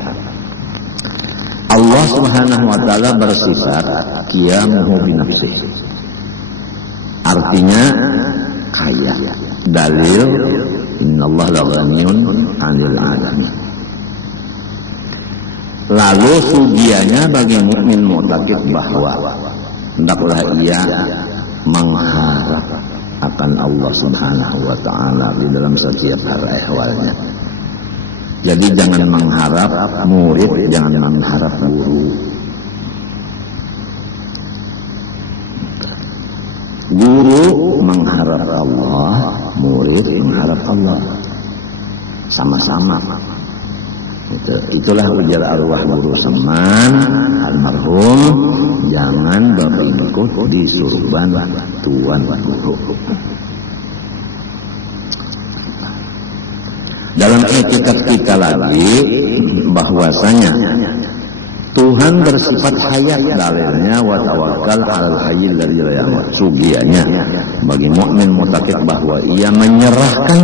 Allah Subhanahu wa taala bersifat qiyamuhu binafsih. Artinya kaya. Dalil innallaha la ghaniyun 'anil 'alamin. Lalu sugianya bagi mukmin mu'taqid bahwa hendaklah ia mengharap akan Allah Subhanahu wa taala di dalam setiap hal ehwalnya. Jadi jangan mengharap murid, jangan mengharap guru. Guru mengharap Allah, murid mengharap Allah. Sama-sama. Itulah ujar arwah Guru Seman almarhum, jangan berikut di surban tuan guru. Dalam etikat kita lagi bahwasanya Tuhan bersifat hayat, dalilnya wa tawakkal 'alal hayyil ladzi la yamut. Sugianya bagi mukmin muttaqid bahwa ia menyerahkan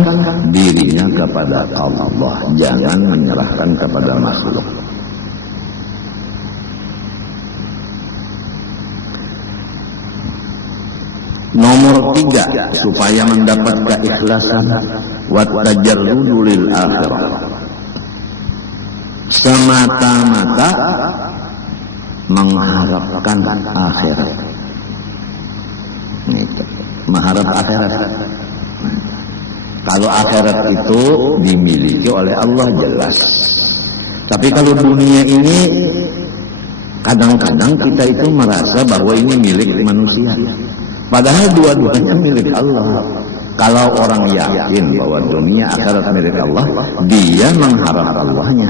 dirinya kepada Allah, jangan menyerahkan kepada makhluk. Nomor 3, supaya mendapat keikhlasan wa tajarrudu lil akhirah. Semata-mata mengharapkan akhirat. Gitu. Mengharap akhirat. Kalau akhirat itu dimiliki oleh Allah jelas. Tapi kalau dunia ini kadang-kadang kita itu merasa bahwa ini milik manusia. Padahal dua-duanya milik Allah. Kalau orang yakin bahwa dunia akhirat milik Allah, dia mengharap Allahnya.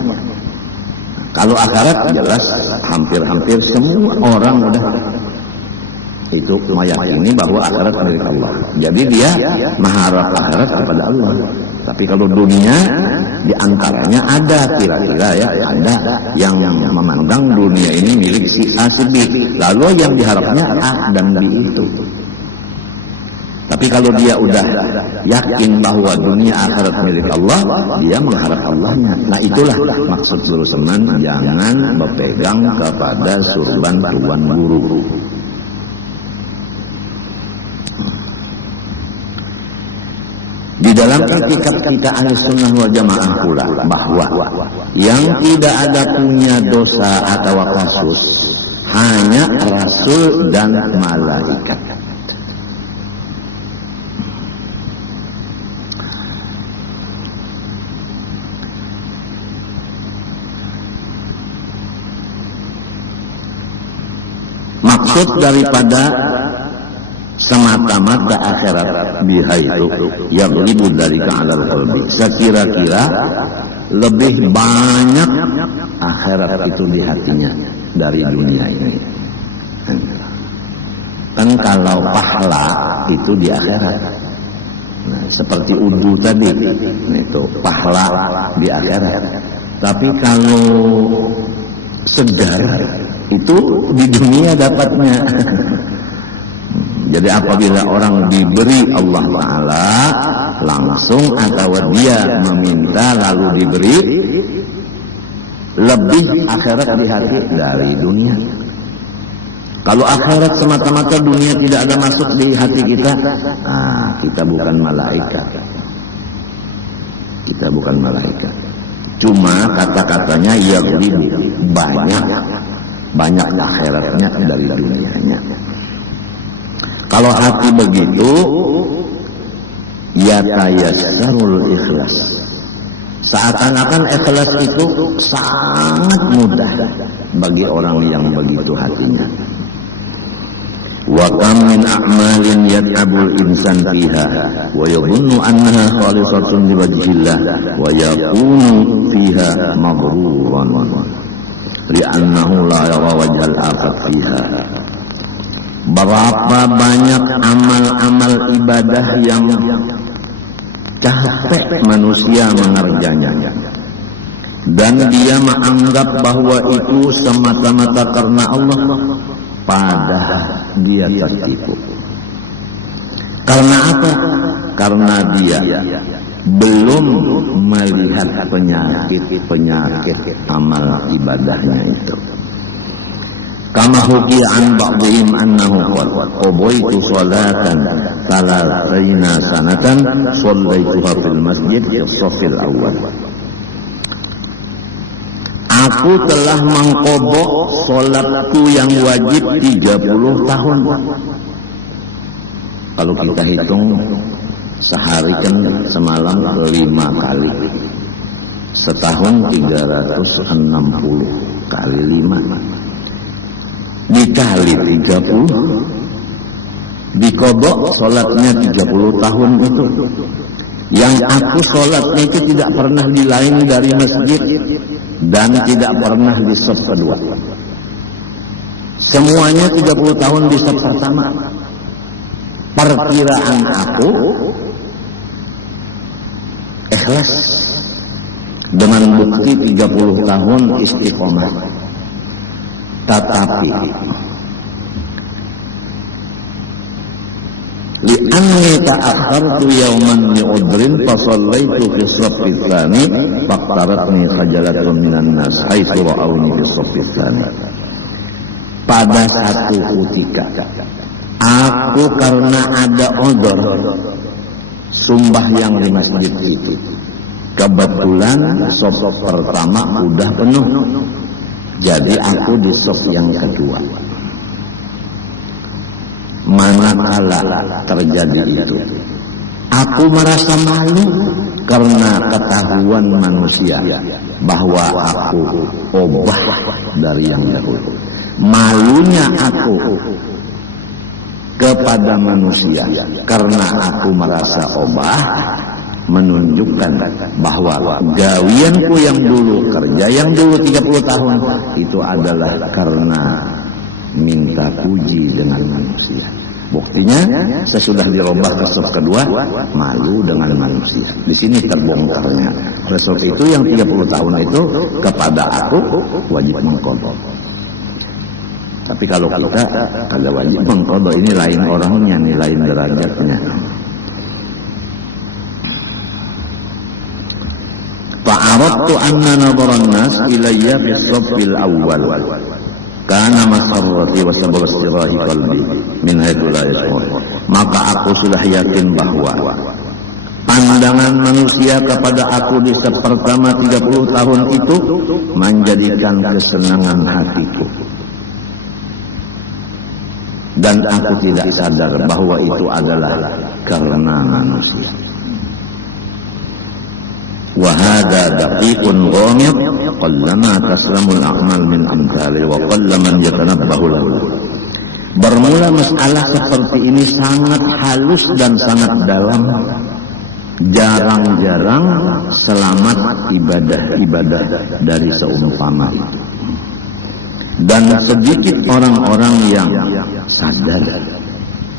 Kalau akhirat jelas hampir-hampir semua orang udah itu meyakini bahwa akhirat milik Allah. Jadi dia mengharap akhirat kepada Allah. Tapi kalau dunia diantaranya ada kira-kira ya ada yang memandang dunia ini milik si A si B. Lalu yang diharapnya A dan B itu. Tapi kalau dia udah yakin bahwa dunia akhirat milik Allah, dia mengharap Allahnya. Nah itulah maksud Guru Seman, jangan berpegang kepada surban tuan guru. Di dalam kitab kita Ahlussunnah wal Jamaah pula bahwa yang tidak ada punya dosa atau kasus hanya Rasul dan malaikat. Maksud daripada semata-mata akhirat biha itu yang lebih dari keadaan qalbi. Sekira-kira lebih banyak akhirat itu di hatinya dari dunia ini. Kan kalau pahala itu di akhirat. Nah, seperti udu tadi, itu pahala di akhirat. Tapi kalau segar itu di dunia dapatnya. Jadi apabila orang diberi Allah Ta'ala langsung atau dia meminta lalu diberi, lebih akhirat di hati dari dunia. Kalau akhirat semata-mata dunia tidak ada masuk di hati kita, nah kita bukan malaikat. Kita bukan malaikat. Cuma kata-katanya ya lebih banyak akhiratnya dari dunianya. Kalau hati begitu, ya tayassarul ikhlas. Seakan-akan ikhlas itu sangat mudah bagi orang yang begitu hatinya. Wa kam min a'malin yat'abul insan fiha wa yadhunnu annaha khalisatun liwajhillah wa yakunu fiha maghruran li'annahu la yara wajhal akhir fiha. Berapa banyak amal-amal ibadah yang capek manusia mengerjanya dan dia menganggap bahwa itu semata-mata karena Allah, padahal dia tertipu. Karena apa? Karena dia belum melihat penyakit amal ibadahnya itu. Kama hukiya an ba'dihim annahu qala qadaitu salatan 30 sanatan shallaituha fil masjid fi shaffil awwal. Aku telah mengqadha salatku yang wajib 30 tahun. Kalau kita hitung sehari kan semalam 5 kali. Setahun 360 kali 5. Dikali 30, dikodok sholatnya 30 tahun itu. Yang aku sholatnya itu tidak pernah di lain dari masjid dan tidak pernah di shaf kedua. Semuanya 30 tahun di shaf pertama. Perkiraan aku ikhlas dengan bukti 30 tahun istiqomah. Tetapi li'anni ta'akhartu yawman li'udrin fasallaitu fi shaffi tsani faqtaratni khajalatun minan nas haitsu ra'awni fi shaffi tsani. Pada satu ketika aku karena ada odor sumbah yang di masjid itu, kebetulan shaf pertama udah penuh. Jadi aku di shaf yang kedua. Mana manakala terjadi itu, aku merasa malu karena ketahuan manusia bahwa aku obah dari yang dahulu. Malunya aku kepada manusia karena aku merasa obah, menunjukkan bahwa gawianku yang dulu, kerja yang dulu 30 tahun itu adalah karena minta puji dengan manusia. Buktinya sesudah dirubah ke saf kedua, malu dengan manusia. Di sini terbongkarnya. Result itu yang 30 tahun itu kepada aku wajib mengqadha. Tapi kalau kita kagak wajib mengqadha, ini lain orangnya nih, lain derajatnya. Fa'aradtu anna nadharan nas ilayya fi as-saffil awwal kana masarrati wa sabab istirahi qalbi min haitsu la yash'ur. Maka aku sudah yakin bahwa pandangan manusia kepada aku di saf pertama 30 tahun itu menjadikan kesenangan hatiku, dan aku tidak sadar bahwa itu adalah karena manusia. Wahada daqiqun ghamid qallama taslamul a'mal min amthali wa qallaman yatanabbahu lahu. Bermula masalah seperti ini sangat halus dan sangat dalam. Jarang-jarang selamat ibadah-ibadah dari seumpama itu. Dan sedikit orang-orang yang sadar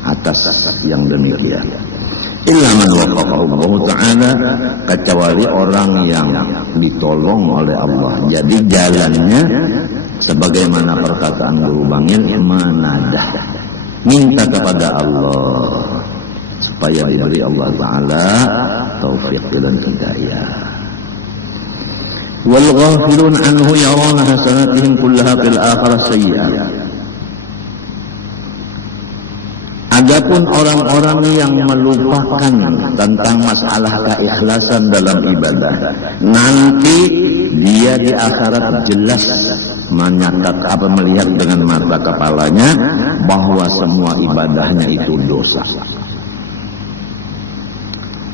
atas yang demikian. Illa man wafaqahu Allah Ta'ala, kecuali orang yang ditolong oleh Allah. Jadi jalannya sebagaimana perkataan Guru Bangil, menadah, minta kepada Allah supaya diberi Allah Ta'ala taufik dan hidayah. Wal ghafilun anhu yarawna hasanatihim kullaha fil akhirah sayyi'ah. Adapun orang-orang yang melupakan tentang masalah keikhlasan dalam ibadah, nanti dia di akhirat jelas menyatat apa, melihat dengan mata kepalanya bahwa semua ibadahnya itu dosa.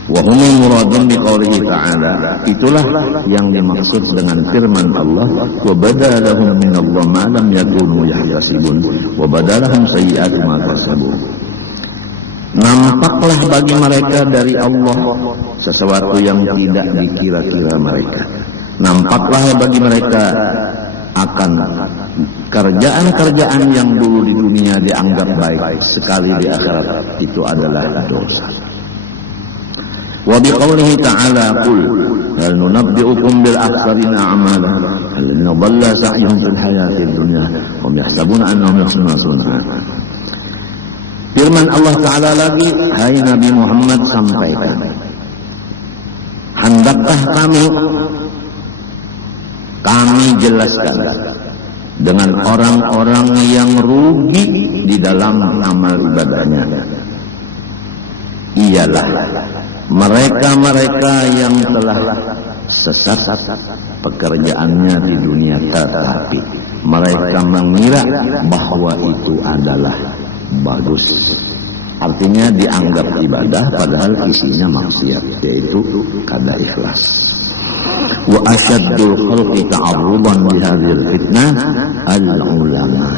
Wa hum muradun biqaulihi ta'ala, itulah yang dimaksud dengan firman Allah, wa badalahum minallahi ma lam yakunu yahtasibun wa badalahum sayyi'atu ma kasabu. Nampaklah bagi mereka dari Allah sesuatu yang tidak dikira-kira mereka. Nampaklah bagi mereka akan kerjaan-kerjaan yang dulu di dunia dianggap baik, sekali di akhirat itu adalah dosa. Wa biqaulihi ta'ala qul hal nunabbi'ukum bil akhsarina a'mala alladhina dhalla sa'yuhum fil hayatid dunya wa yahsabuna annahum yuhsinuna sun'a. Firman Allah Ta'ala lagi, hai Nabi Muhammad, sampaikan, hendakkah kami jelaskan dengan orang-orang yang rugi di dalam amal ibadahnya, ialah mereka-mereka yang telah sesat pekerjaannya di dunia, tetapi mereka mengira bahwa itu adalah bagus. Artinya dianggap ibadah padahal isinya maksiat, yaitu kada ikhlas. Wa asyaddul khalqi ta'arruban li hadhil fitnah al-ulama.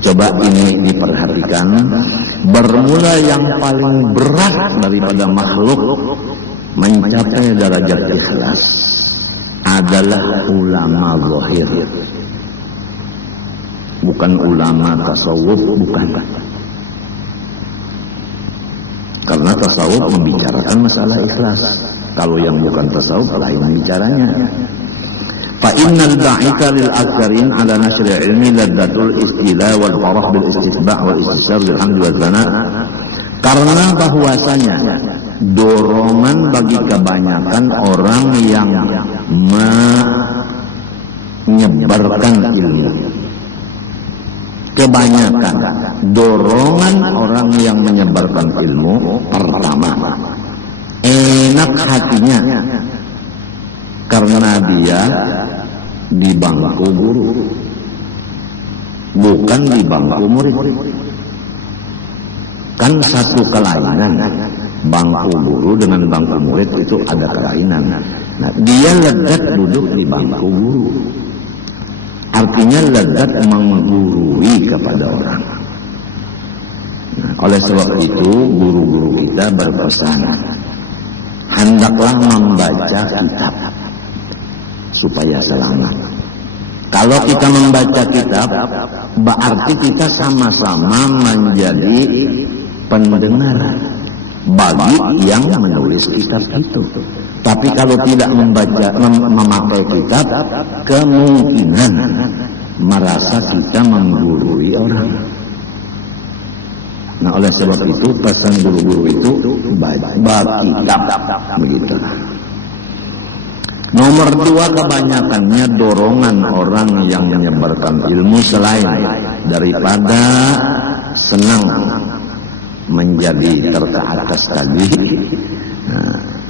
Coba ini diperhatikan, bermula yang paling berat daripada makhluk mencapai derajat ikhlas adalah ulama zahir. Bukan ulama tasawuf, bukan. Karena tasawuf membicarakan masalah ikhlas. Kalau yang bukan tasawuf lain bicaranya. Fa innal da'ika lil aksarin ala nasri ilmi laddatul istila wal farah bil istisba' wal istisar bil hamd wal thana. Karena bahwasanya dorongan bagi kebanyakan orang yang menyebarkan ilmu, kebanyakan dorongan orang yang menyebarkan ilmu, pertama enak hatinya karena dia di bangku guru, bukan di bangku murid. Kan satu kelainan, bangku guru dengan bangku murid itu ada kelainan. Nah, dia lezat duduk di bangku guru, artinya lezat menggurui kepada orang. Nah, oleh sebab itu guru-guru kita berpesan, hendaklah membaca kitab supaya selamat. Kalau kita membaca kitab, berarti kita sama-sama menjadi pendengar bagi yang menulis kitab itu. Tapi kalau tidak memakai kitab, kemungkinan merasa kita menggurui orang. Nah, oleh sebab itu pesan guru-guru itu baca kitab, begitu. Nomor 2, kebanyakannya dorongan orang yang menyebarkan ilmu selain daripada senang menjadi terkeatas tadi,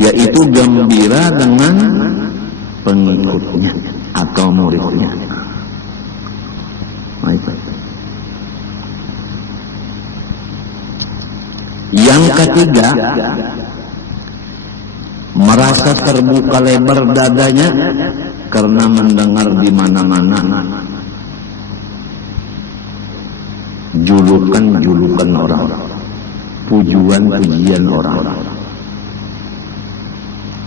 yaitu gembira dengan pengikutnya atau muridnya. Yang ketiga, merasa terbuka lebar dadanya karena mendengar di mana-mana julukan-julukan orang, pujian-pujian orang.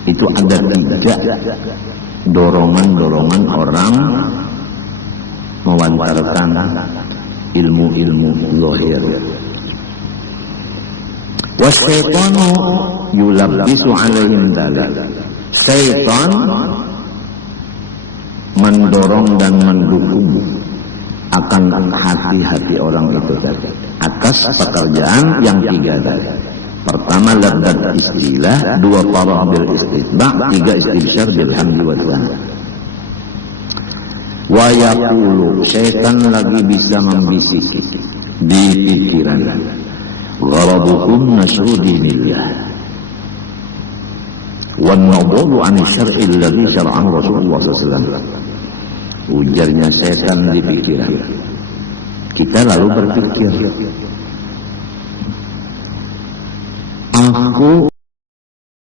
Itu ada 3 dorongan-dorongan orang mewancarkan ilmu-ilmu zahir. Wasyaitanu yulabbisu alaihim dzalik. Syaitan mendorong dan mendukung akan hati-hati orang itu tadi atas pekerjaan yang 3 tadi. Pertama, ladzat istilah, 2, farah bil istitba', 3, istibsyar bil hamdi wa tsana. Wa yaqulu, syaitan lagi bisa membisiki di pikiran, gharabukum nasru dinillah wan nawdulu an syar'i alladhi syar'ahu Rasulullah SAW. Ujarnya setan di pikiran kita, lalu berpikir, aku